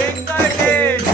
వెంకటేశ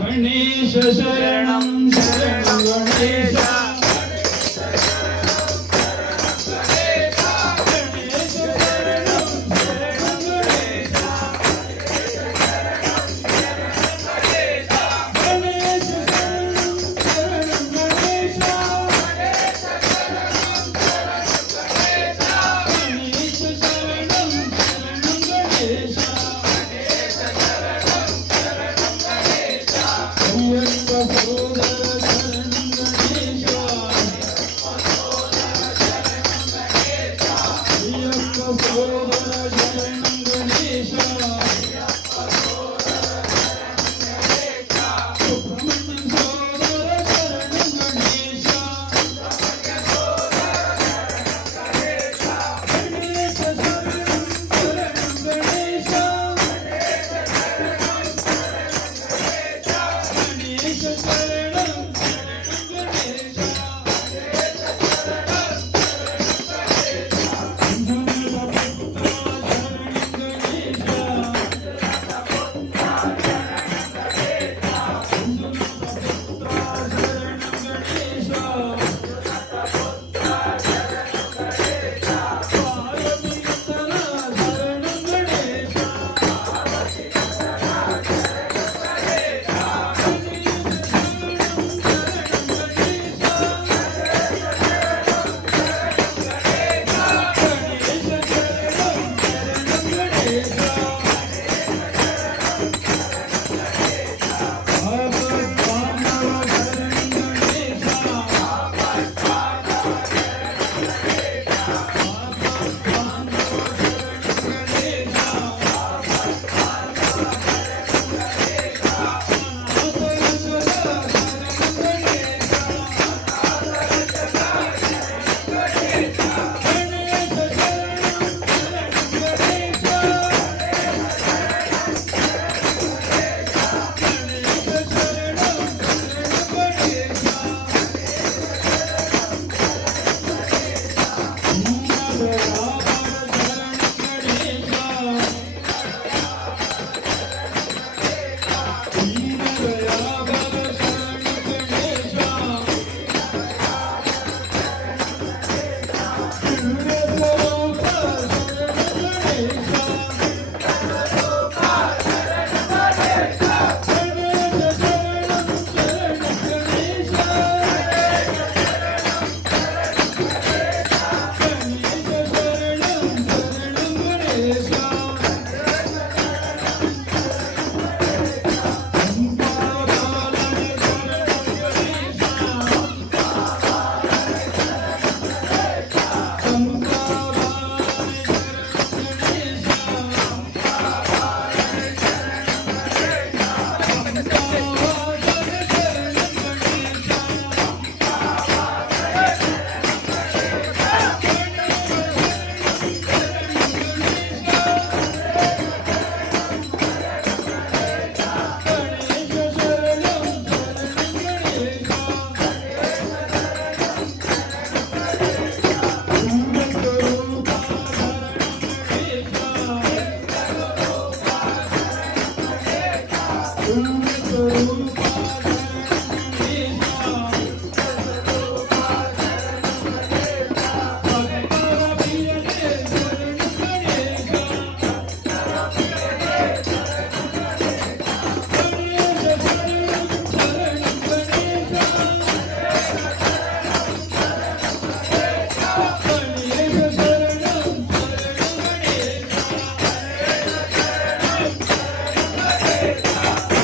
గణేశ శరణం శరణం గణేశ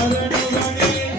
Hare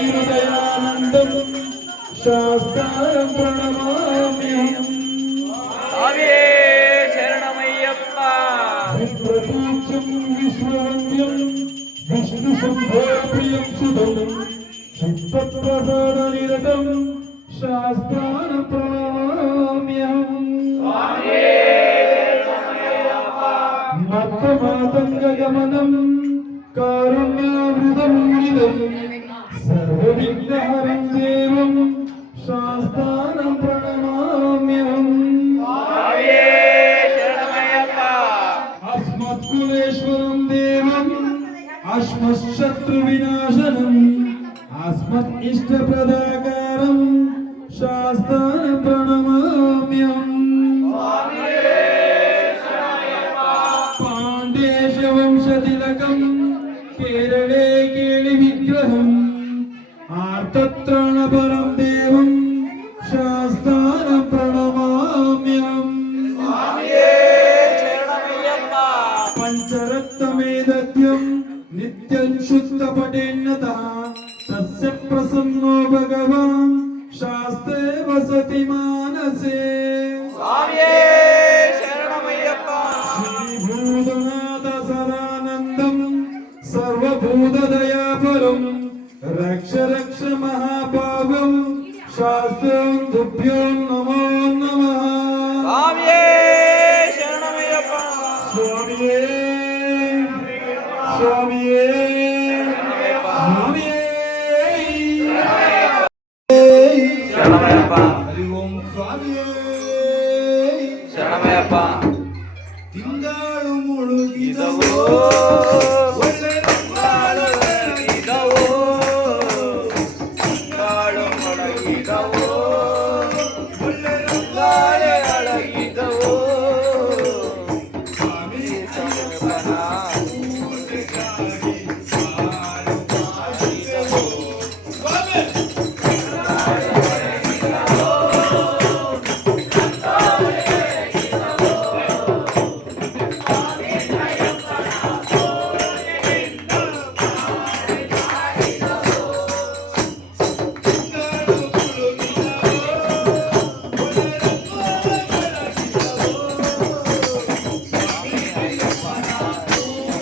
పార్వతీహృదయానందం శాస్త్రం ప్రణమామ్యహం. స్వామియే శరణమయ్యప్ప. ప్రపంచం విశ్వవంద్యం విష్ణు సంభోప్రియం సుతం చిత్తప్రసాద నిరతం శాస్త్రాన ప్రణమామ్యహం. మత్తమాతంగగమనం కారుణ్యామృతమూలిదం సర్వవిఘ్నహరం దేవం శాస్త్రానం ప్రణమామ్యహం. అస్మత్కులేశ్వరం దేవం అస్మశత్రువినాశనం అస్మత్ ఇష్టప్రదాకారం శాస్త్రానం ప్రణమామ్యహం. పాండేశవంశతిలకం కేరళే కేళి విగ్రహం ఆర్తత్రాణపరం దేవం శాస్త్రానం ప్రణమామ్యహం. పంచరత్నమేదగ్యం నిత్యం శుద్ధపటేన్నతః తస్య ప్రసన్నో భగవాన్ శాస్త్రే వసతి మానసే. శ్రీభూతనాథ సదానందం సర్వభూతదయాపరం రక్ష రక్ష మహాభాగం శాస్త్రం తుభ్యో నమో నమః. స్వామియే స్వామియే స్వామియే హరి ఓం స్వామియే శరణమయ్యప్ప. తింగాళు ముಳುಗಿದವೋ ಒಳ್ಳೆ ఇదవో గాడు మొಳಗಿದವೋ ಒಳ್ಳೆ గాడే అಳగిದವೋ ಸ್ವಾಮಿ శరణమయ్యప్ప. ಊಟಕ್ಕಾಗಿ ಹಾಲು ಮಾಡಿದೆವೋ. ಸ್ವಾಮಿ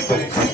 Hare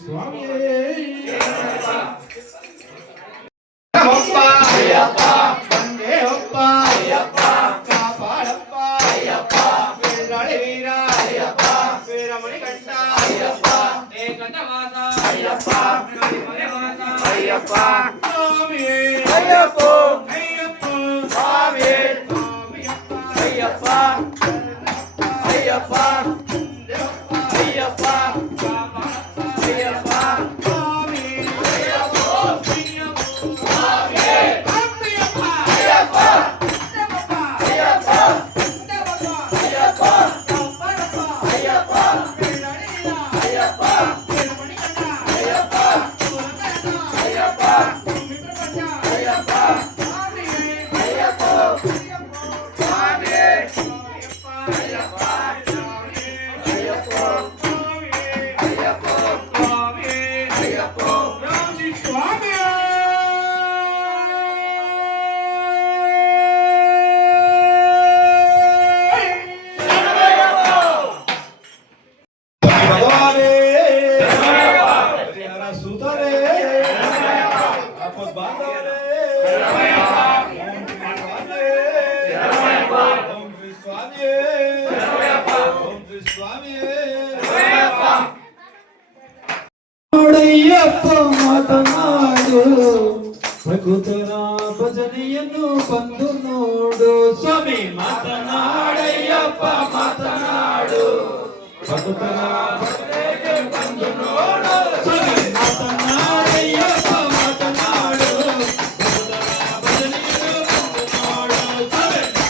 ಸ್ವಾಮಿಯೇ ಅಯ್ಯಪ್ಪ ಅಯ್ಯಪ್ಪ ಬಂದೆ ಅಪ್ಪ ಅಯ್ಯಪ್ಪ ಕಾಪಾಡಪ್ಪ ಅಯ್ಯಪ್ಪ ವೀರಳಿ ವೀರ ಅಯ್ಯಪ್ಪ ವೀರಮಣಿ ಕಂಠ ಅಯ್ಯಪ್ಪ ಏಕಂಠವಾಸ ಅಯ್ಯಪ್ಪ ಮನೆವಾಸ ಅಯ್ಯಪ್ಪ ಸ್ವಾಮಿಯೇ ಅಯ್ಯಪ್ಪ ಅಯ್ಯಪ್ಪ ಸ್ವಾಮಿ ಸ್ವಾಮಿಯಪ್ಪ ಅಯ್ಯಪ್ಪ ಅಯ್ಯಪ್ಪ ಅಯ್ಯಪ್ಪ ಅಯ್ಯಪ್ಪ ಸ್ವಾಮಿ ನೋಡಯ್ಯಪ್ಪ ಮಾತನಾಡು ಭಗವತರ ಭಜನೆಯನ್ನು ಬಂದು ನೋಡು ಸ್ವಾಮಿ ಮಾತನಾಡಯ್ಯಪ್ಪ ಮಾತನಾಡು ಭಗವತರ ಭಜನೆಗೆ ಬಂದು ನೋಡು ಸ್ವಾಮಿ ಮಾತನಾಡಯ್ಯಪ್ಪ ಮಾತನಾಡು ಭಗವತರ ಭಜನೆಗೆ ಬಂದು ನೋಡು ಸ್ವಾಮಿ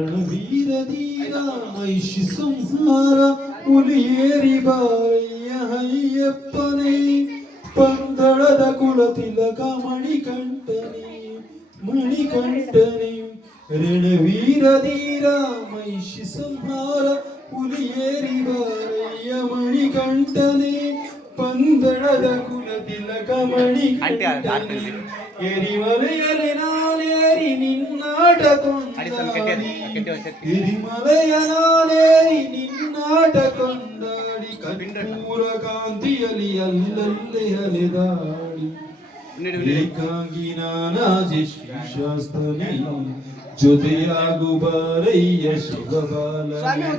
ರಣವೀರ ಧೀರ ಮಹಿಷಿ ಸಂಹಾರ ಹುಲಿಯೇರಿ ಬಾರಯ್ಯ ಅಯ್ಯಪ್ಪನೇ ಪಂದಳದ ಕುಲ ತಿಲಕ ಮಣಿಕಂಠನೇ ರಣವೀರ ಧೀರ ಮಹಿಷಿ ಸಂಹಾರ ಹುಲಿಯೇರಿ ಬಾರಯ್ಯ ಮಣಿಕಂಠನೇ ಪಂದಳದ ಕುಲ ತಿಲಕ ಮಣಿಕಂಠನೇ ಎರಿಮಲೆಯಲ್ಲಿ ನಾಲೇರಿ ನಿನ್ನಾಟ ಕೊಂಡಾಡಿ ಎರಿಮಲೆಯ ನಾಲೇರಿ ನಿನ್ನಾಟ ಕೊಂಡಾಡಿ ಕರ್ಪೂರ ಕಾಂತಿಯಲ್ಲಿ ಅಲ್ಲಲ್ಲೇ ಅಲೆದಾಡಿ ಏಕಾಂಗಿ ನಾನಾಜಿ ಶ್ರೀಶಾಸ್ತನೇ ಜೊತೆಯಾಗು ಬಾರಯ್ಯ ಶಿವಬಾಲನೇ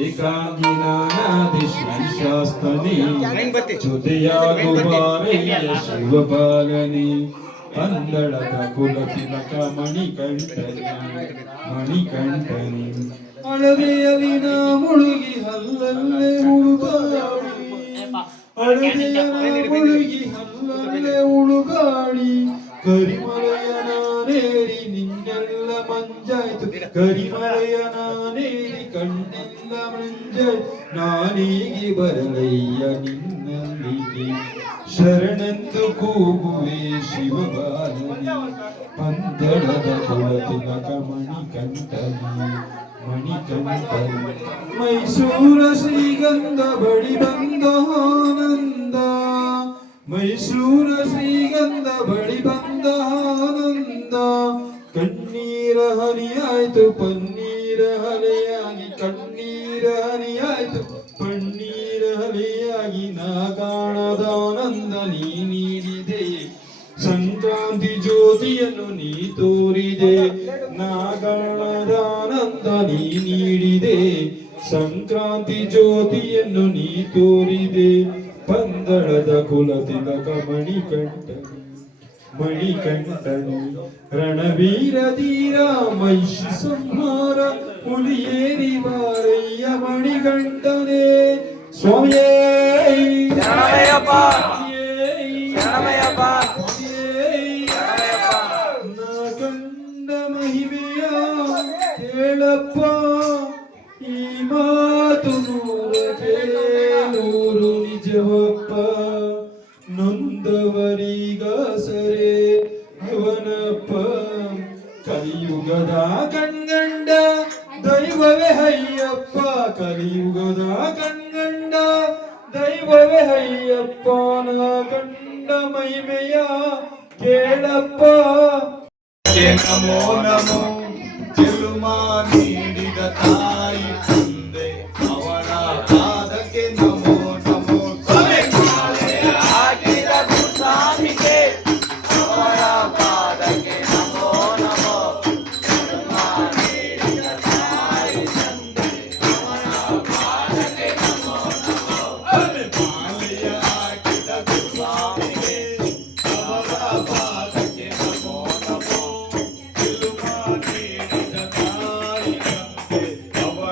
ಏಕಾಂಗಿ ನಾನಾದಿ ಶ್ರೀಶಾಸ್ತನೇ ಜೊತೆಯಾಗು ಬಾರಯ್ಯ ಶಿವಬಾಲನೇ ಪಂದಳದ ಕುಲ ತಿಲಕ ಮಣಿಕಂಠನೇ ಹಳದೆಯಲ್ಲಿ ನಾ ಮುಳುಗಿ ಹಲ್ಲಲ್ಲೇ ಹುಡುಗಾಡಿ ಹಳದೆಯ ಮುಳುಗಿ ಹಲ್ಲಲ್ಲೇ ಹುಡುಗಾಡಿ ಕರಿಮಲೆಯ ನಾನೇರಿ ನಿನ್ನೆಲ್ಲ ಮಂಜಾಯ್ತು ಕರಿಮಲೆಯ ನಾನೇರಿ ಕಣ್ಣೆಲ್ಲ ಮಂಜಾಯ್ತು ನಾನೀಗೆ ಬರಲಯ್ಯ ನಿನ್ನಲ್ಲಿಗೆ ಶರಣೆಂದು ಕೂಗುವೆ ಶಿವಬಾಲನೆ ಪಂದಳದ ಕುಲ ತಿಲಕ ಮಣಿಕಂಠನೆ ಮೈಸೂರ ಶ್ರೀಗಂಧ ಬಳಿ ಬಂದ ಆನಂದ ಮೈಸೂರ ಶ್ರೀಗಂಧ ಬಳಿ ಬಂದ ಆನಂದ ಕಣ್ಣೀರ ಹನಿಯಾಯ್ತು ಪನ್ನೀರ ಹಲೆಯಾಗಿ ಕಣ್ಣೀರ ಹನಿಯಾಯ್ತು ಪನ್ನೀರ ಹಲೆಯಾಗಿ ನಾ ಕಾಣದಾನಂದ ನೀ ನೀಡಿದೆ ಸಂಕ್ರಾಂತಿ ಜ್ಯೋತಿಯನ್ನು ನೀ ತೋರಿದೆ ನಾ ಕಾಣದಾನಂದ ನೀ ನೀಡಿದೆ ಸಂಕ್ರಾಂತಿ ಜ್ಯೋತಿಯನ್ನು ನೀ ತೋರಿದೆ ಪಂದಳದ ಕುಲ ತಿಲಕ ಮಣಿಕಂಠನೆ ರಣವೀರ ಧೀರ ಮಹಿಷಿ ಸಂಹಾರ ಹುಲಿಯೇರಿ ಬಾರಯ್ಯ ಮಣಿಕಂಠನೆ ಸ್ವಾಮಿಯೇ ಶರಣಮಯ್ಯಪ್ಪ ಸ್ವಾಮಿಯೇ ಶರಣಮಯ್ಯಪ್ಪ ನಾ ಕಂಡ ಮಹಿಮೆಯ ಹೇಳಪ್ಪ ಈ ಮಾತು ನೂರಕ್ಕೆ ನೂರು ನಿಜವಪ್ಪ ನೊಂದವರೀಗ ಸರೆ ಅವನಪ್ಪ ಕಲಿಯುಗದ ಕಣ್ಗಂಡ ದೈವವೇ ಅಯ್ಯಪ್ಪ ಕಲಿಯುಗದ ಕಣ್ಗಂಡ ದೈವವೇ ಅಯ್ಯಪ್ಪ ನಾ ಕಂಡ ಮಹಿಮೆಯ ಕೇಳಪ್ಪ ನಮೋ ನಮೋ ಚೆಲುಮ ನೀಡಿದ ತಾಯಿ ತಂದೆ ಅವಳ ಪಾದಕ್ಕೆ ನಮೋ ನಮೋ ಹಾಕಿದ ಸ್ವಾಮಿಗೆ ಅವರ ಪಾದಕ್ಕೆ ನಮೋ ನಮೋ ಚೆಲುಮ ನೀಡಿದ ತಾಯಿ ತಂದೆ ಅವರ ಪಾದಕ್ಕೆ ನಮೋ ನಮೋ ಮಾಲೆಯ ಹಾಕಿದ ಸ್ವಾಮಿಗೆ ಅವರ ಪಾದಕ್ಕೆ ನಮೋ ನಮೋ ಚೆಲುಮ ನೀಡಿದ ತಾಯಿ ತಂದೆ ಅವರ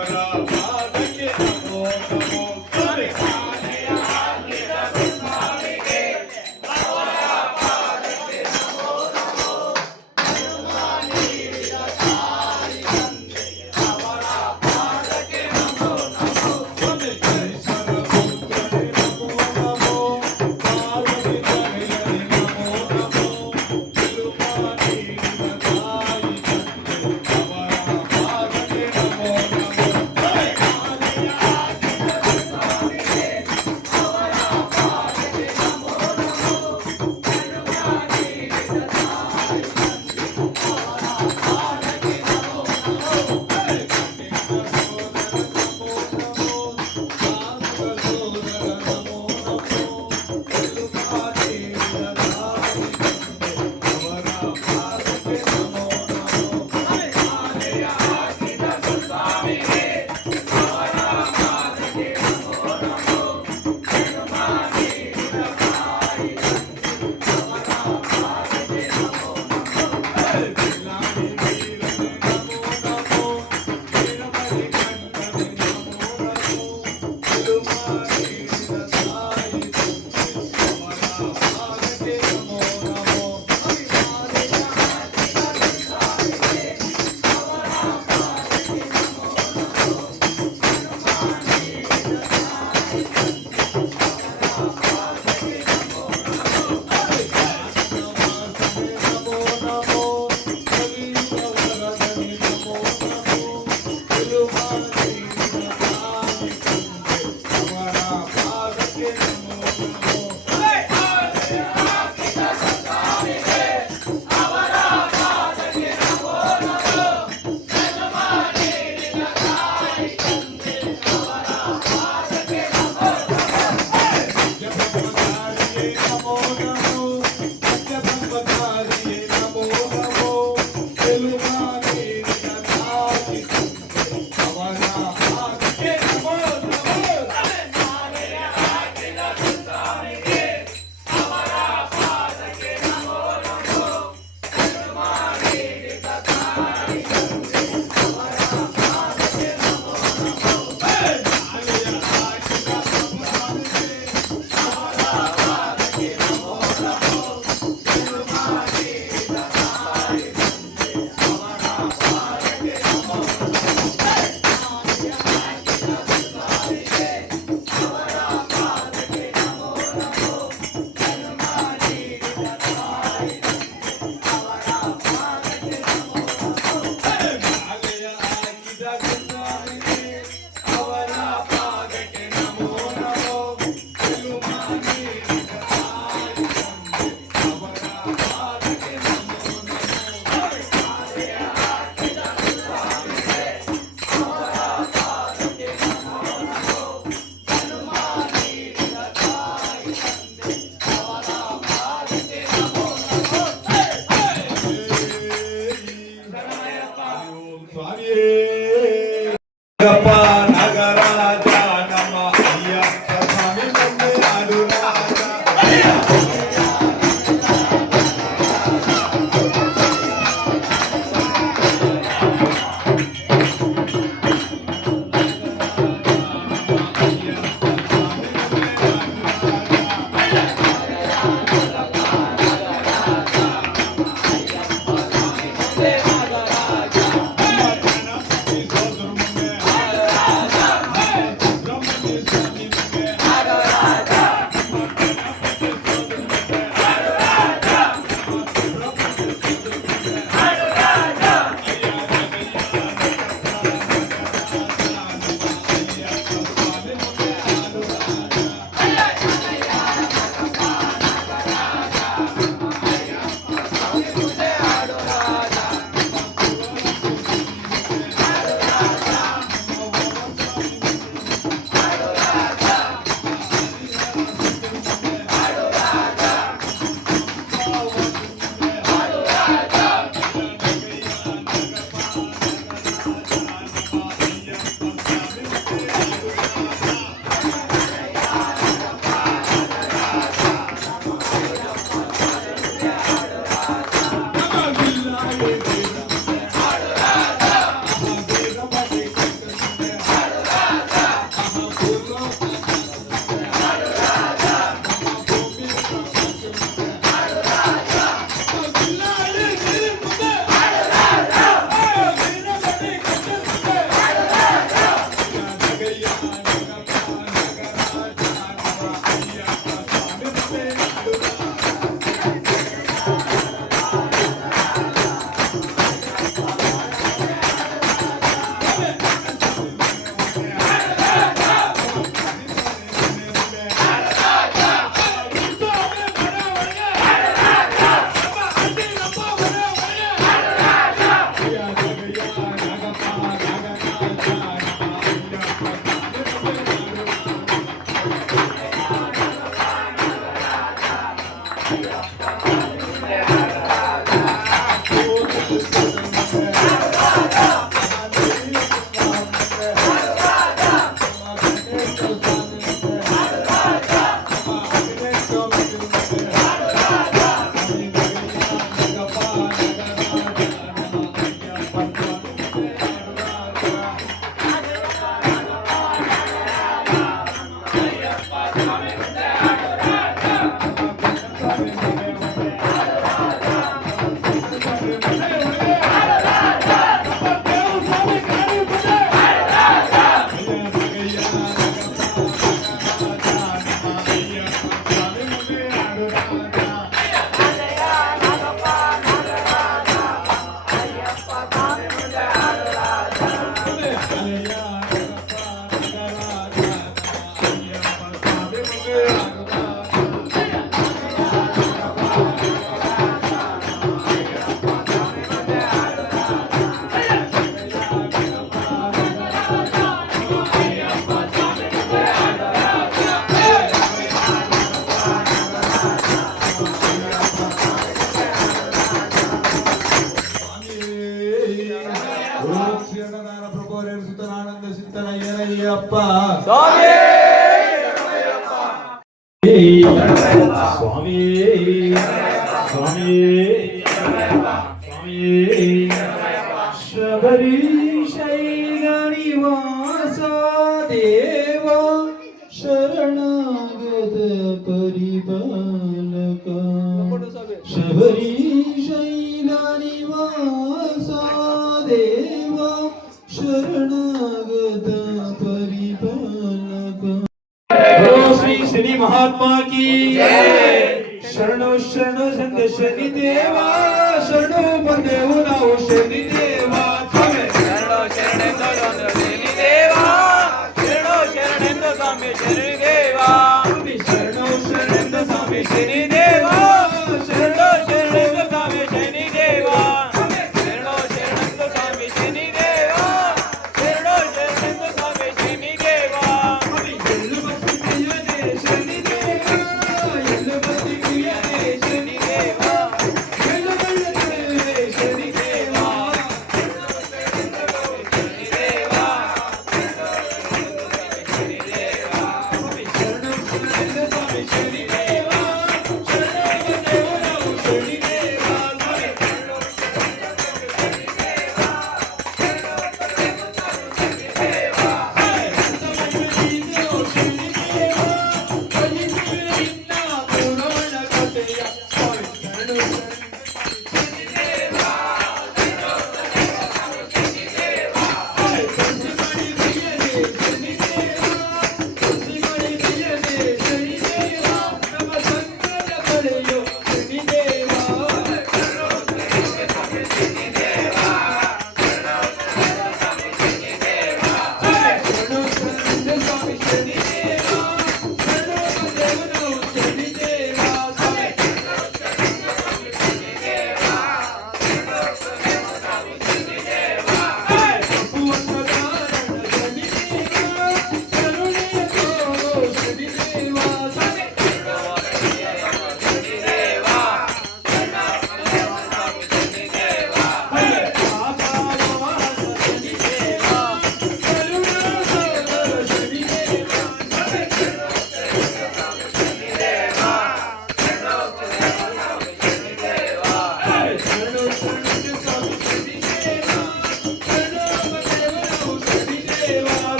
ಗಪ್ಪ ನಾಗರಾಜ ನಮ್ಮ ಅಯ್ಯಪ್ಪ ಸ್ವಾಮಿ ಮುಂದೆ ಅನುರಾಜ ಅಪ್ಪ ಸ್ವಾಮಿ ಸ್ವಾಮಿ ಸ್ವಾಮಿ ಸ್ವಾಮಿ ಶಬರೀಶೈಲ ನಿವಾಸ ದೇವ ಶರಣಾಗತ ಪರಿಪಾಲಕ ಶಬರೀಶೈಲ ನಿವಾಸ ದೇವ ಶರಣಾಗತ ಪರಿಪಾಲಕ श्री श्री महात्मा की शरणो शरणो संत शनि देवा शरणो बंदेव नाव शनि देवा ಶರಣೋ ಶರಣೆಂದು ಶನಿ ದೇವ ಶರಣೋ ಶರಣೆಂದು ಸ್ವಾಮಿ ಶನಿ ದೇವ शरणो ಶರಣೆಂದು ಸ್ವಾಮಿ ಶನಿ ದೇವ ಶರಣೋ ಶರಣೆಂದು ಸ್ವಾಮಿ ಶನಿ ದೇವ ಶರಣೋ ಶರಣೆಂದು ಸ್ವಾಮಿ ಶನಿ ದೇವ ಶರಣೋ ಶರಣೆಂದು ಸ್ವಾಮಿ ಶನಿ ದೇವ शनि देवा ಶನಿ ದೇವ शनि देवा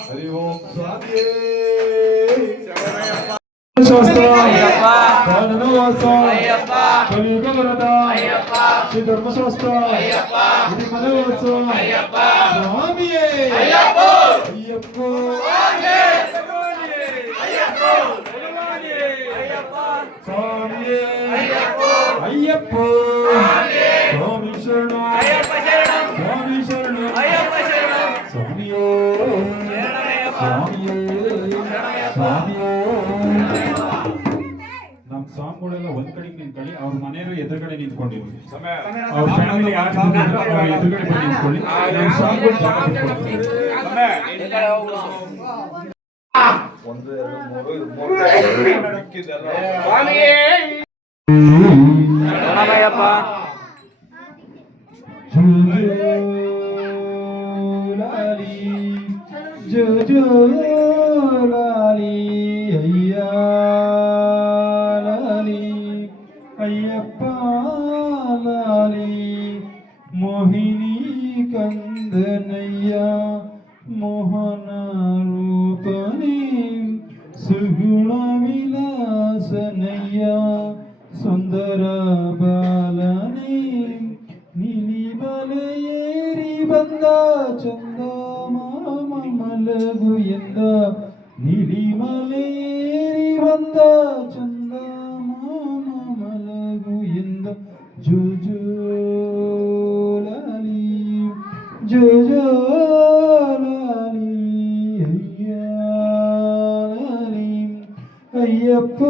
హరి ఓం స్వామి శాస్త్ర ధర్మవాస కలియుగ వరద శ్రీ ధర్మశాస్త్ర ఇది మనవాస స్వామి అయ్యప్ప స్వామి అయ్యప్ప స్వామి శరణం స్వామి శరణం స్వామియో ನಮ್ ಸ್ವಾಮಿಗಳೆಲ್ಲ ಒಂದ್ ಕಡೆಗೆ ನಿಂತ್ಕೊಳ್ಳಿ, ಅವ್ರ ಮನೆಯವರು ಎದುರುಗಡೆ ನಿಂತ್ಕೊಂಡಿರು, ಅವ್ರ ಫ್ಯಾಮಿಲಿ ಯಾರು ಎದುರುಗಡೆ ಬಂದು ನಿಂತ್ಕೊಳ್ಳಿ. ನಮ್ ಸ್ವಾಮಿಗಳು ಜಾಗ ಬಿಟ್ಕೊಡ್ತಾರೆ. జో జో లాలి అయ్యా లాలి అయ్యప్ప లాలి మోహిని కందనయ్యా మోహన రూపని సుగుణ విలాసనయ్యా సుందర బాలని ನಿಲಿಮಲೆಯೇರಿ ಬಂದ ಚಂದ ಮಾಮ ಮಲಗು ಎಂದ ನಿಲಿಮಲೆಯೇರಿ ಬಂದ ಚಂದ ಮಾಮ ಮಲಗು ಎಂದ ಜೋ ಜೋ ಲಾಲಿ ಜೋ ಜೋ ಲಾಲಿ ಅಯ್ಯ ಲಾಲಿ ಅಯ್ಯಪ್ಪ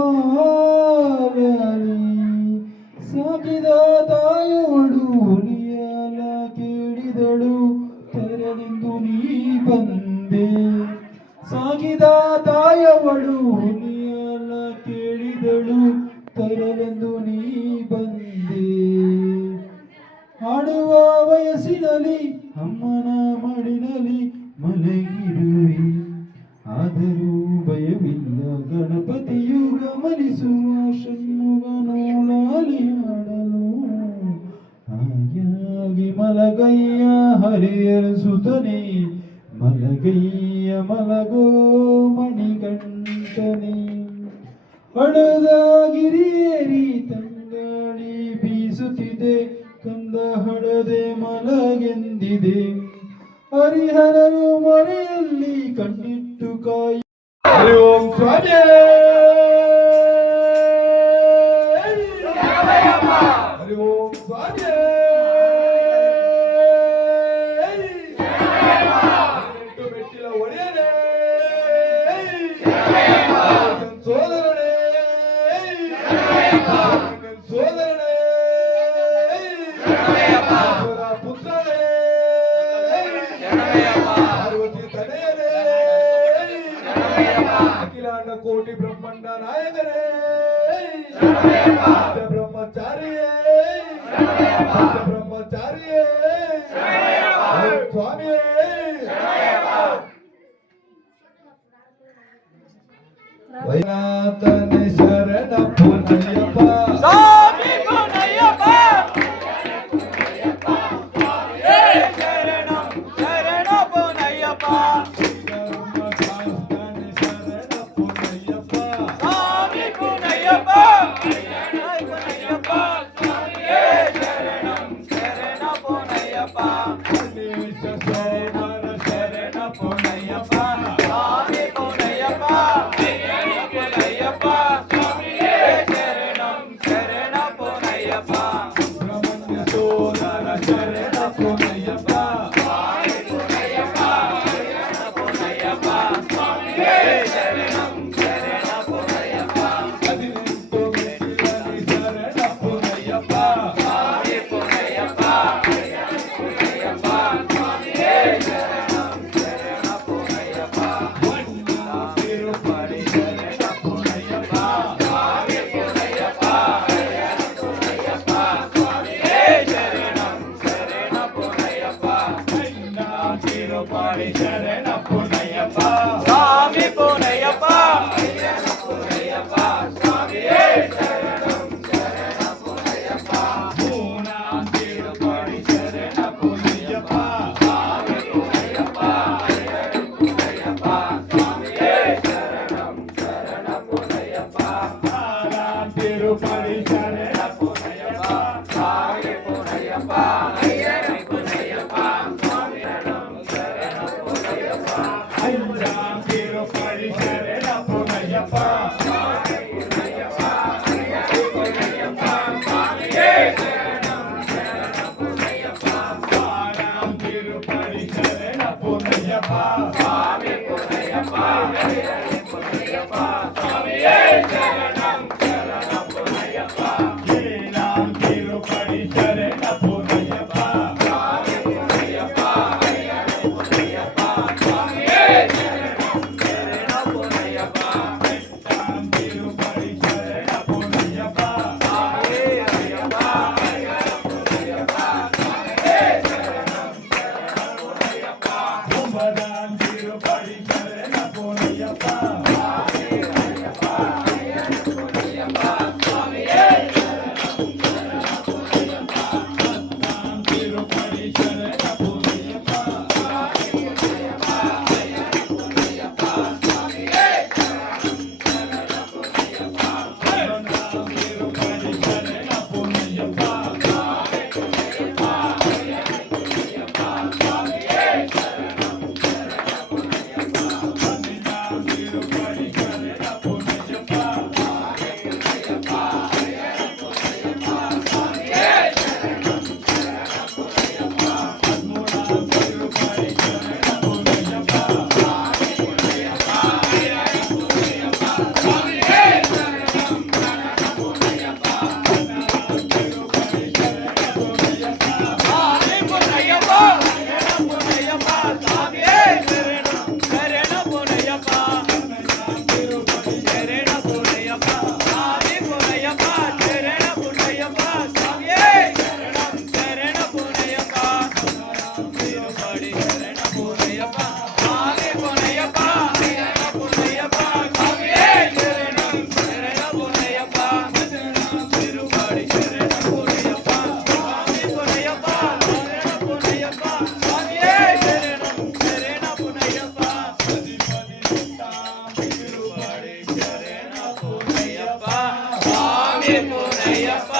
ಲಾಲಿ ಸಾಕಿದ ತಾಯವಳು ಹುಲಿಯಲ ಕೇಳಿದಳು ತೆರೆದಿಂದು ನೀ ಬಂದೆ ಸಾಕಿದ ತಾಯವಳು ಹುಲಿಯಲ ಕೇಳಿದಳು ತೆರೆಲೆಂದು ನೀ ಬಂದೆ ಆಡುವ ವಯಸ್ಸಿನಲ್ಲಿ ಅಮ್ಮನ ಮಡಿಲಲ್ಲಿ ಮಲಗಿರುವೆ ಆದರೂ ಭಯವಿಲ್ಲ ಗಣಪತಿಯು ಗಮನಿಸುವ ಷಣ್ಮುಗನು ಲಾಲಿಯಾಡಲು ಹಾಯಾಗಿ ಮಲಗಯ್ಯ ಹರಿಯರ ಸುತನೆ ಮಲಗಯ್ಯ ಮಲಗೋ ಮಣಿಗಂಟನೆ ಹಳದಾಗಿರಿಯೇರಿ ತಂಗಾಳಿ ಬೀಸುತ್ತಿದೆ ಕಂದ ಹಳದೆ ಮಲಗೆಂದಿದೆ ಹರಿಹರನು ಮರೆಯಲ್ಲಿ ಕಣ್ಣಿಟ್ಟು ಕಾಯಿ ಹರಿ ಓಂ ಸ್ವಾಮಿ ಹರಿ ಓಂ ಸ್ವಾಮಿ ಹದಿನೆಂಟು ಮೆಟ್ಟಿಲ ಒಡೆಯನೇ ಸೋದರನೇ ಸೋದರನೇ ಪುತ್ರನೇ ಪಾರ್ವತಿ ತನಯನೇ ಅಖಿಲಾಂಡ ಕೋಟಿ ಬ್ರಹ್ಮಾಂಡ ನಾಯಕನೇ ಬ್ರಹ್ಮಚಾರಿಯೇ ಬ್ರಹ್ಮಚಾರಿಯೇ ಸ್ವಾಮಿಯೇ ವೈನಾಥನ ಶರಣ ಪುನಯಪ್ಪ ಸ್ವಾಮಿ ಪುನಯಪ್ಪ ಶರಣಂ ಶರಣ ಪುನಯಪ್ಪ ಸ್ವಾಮಿ ಪುನಯಪ್ಪ ಪುನಯಪ್ಪ ಶರಣಂ ಶರಣ ಪುನಯಪ್ಪ ಶರಣ ಪುನಯಪ್ಪ ಸ್ವಾಮಿ ಪುನಯಪ್ಪ ಪುನಯಪ್ಪ ಶರಣಂ ಶರಣ ಪುನಯಪ್ಪ ಸುಬ್ರಹ್ಮಣ್ಯ ಸೋದರ ಶರಣ ಪುನಯಪ್ಪ ಪುನಯಪ್ಪ ಶರಣಂ ಶರಣ ಪುನಯಪ್ಪ ಹದಿನೆಂಟು ಮೆಟ್ಟಿಲಲ್ಲಿ ಶರಣ ಪುನಯಪ್ಪ ಸ್ವಾಮಿ ಪುನಯಪ್ಪ ಪುನಯಪ್ಪ ಶರಣಂ ಶರಣ ಪುನಯಪ್ಪ ತಿರುಪಡಿ ಶರಣ ಪುನಯಪ್ಪ ಸ್ವಾಮಿ ಪುನಯಪ್ಪ ಪುನಯಪ್ಪ ಶರಣಂ ಶರಣ ಪುನಯಪ್ಪ ತಿರುಪಡಿ ಶರಣ ಪುನಯಪ್ಪ ಸ್ವಾಮಿ ಪುನಯಪ್ಪ ಪುನಯಪ್ಪ ಸ್ವಾಮಿ ಶರಣಂ ಶರಣ ಪುನಯಪ್ಪ ಪೂರ್ಣ ತಿರುಪಡಿ ಶರಣ ಪುನಯಪ್ಪ ಸ್ವಾಮಿ ಪುನಯಪ್ಪ ಪುನಯಪ್ಪ ಸ್ವಾಮಿ ಶರಣಂ ಶರಣ ಪುನಯಪ್ಪ ತಿರುಪಡಿ ಶರಣ ಪುನಯಪ್ಪ ಸ್ವಾಮಿ ಪುನಯಪ್ಪ ಪುನಯಪ್ಪ ಸ್ವಾಮಿ ಶರಣಂ ಶರಣ ಪುನಯಪ್ಪ ತಿರುಪಡಿ ಶರಣ ಪುನಯಪ್ಪ ತಿರುಪಡಿ ಶರಣ ಪುನಯಪ್ಪ ಸ್ವಾಮಿ ಪುನಯಪ್ಪ ಪುನಯಪ್ಪ ಸ್ವಾಮಿ ಶರಣಂ ಶರಣ ಪುನಯಪ್ಪ ತಿರುಪಡಿ ಶರಣ ಪುನಯಪ್ಪ ಸ್ವಾಮಿ ಪುನಯಪ್ಪ ಪುನಯಪ್ಪ ಸ್ವಾಮಿ ಶರಣಂ ಶರಣ ಪುನಯಪ್ಪ ತಿರುಪಡಿ ಶರಣ ಪುನಯಪ್ಪ ಸ್ವಾಮಿ ಪುನಯಪ್ಪ ಪುನಯಪ್ಪ ಸ್ವಾಮಿ ಶರಣಂ ಶರಣ ಪುನಯಪ್ಪ ಕುಂಭದಾನ್ ತಿರುಪಡಿ ಶರಣ ಪುನಯಪ್ಪ ತಿರುಪಡಿ ಶರಣ ಪುನಯಪ್ಪ ತಿರುಪಡಿ ಶರಣ ಪುನಯಪ್ಪ ತಿರುಪಡಿ ಶರಣ ಪುನಯಪ್ಪ ತಿರುಪಡಿ ಶರಣ ಪುನಯಪ್ಪ ಸ್ವಾಮಿ ಪುನಯಪ್ಪ ಪುನಯಪ್ಪ ಸ್ವಾಮಿ ಶರಣಂ ಶರಣ ಪುನಯಪ್ಪ స్వామి పోనయ్యప్ప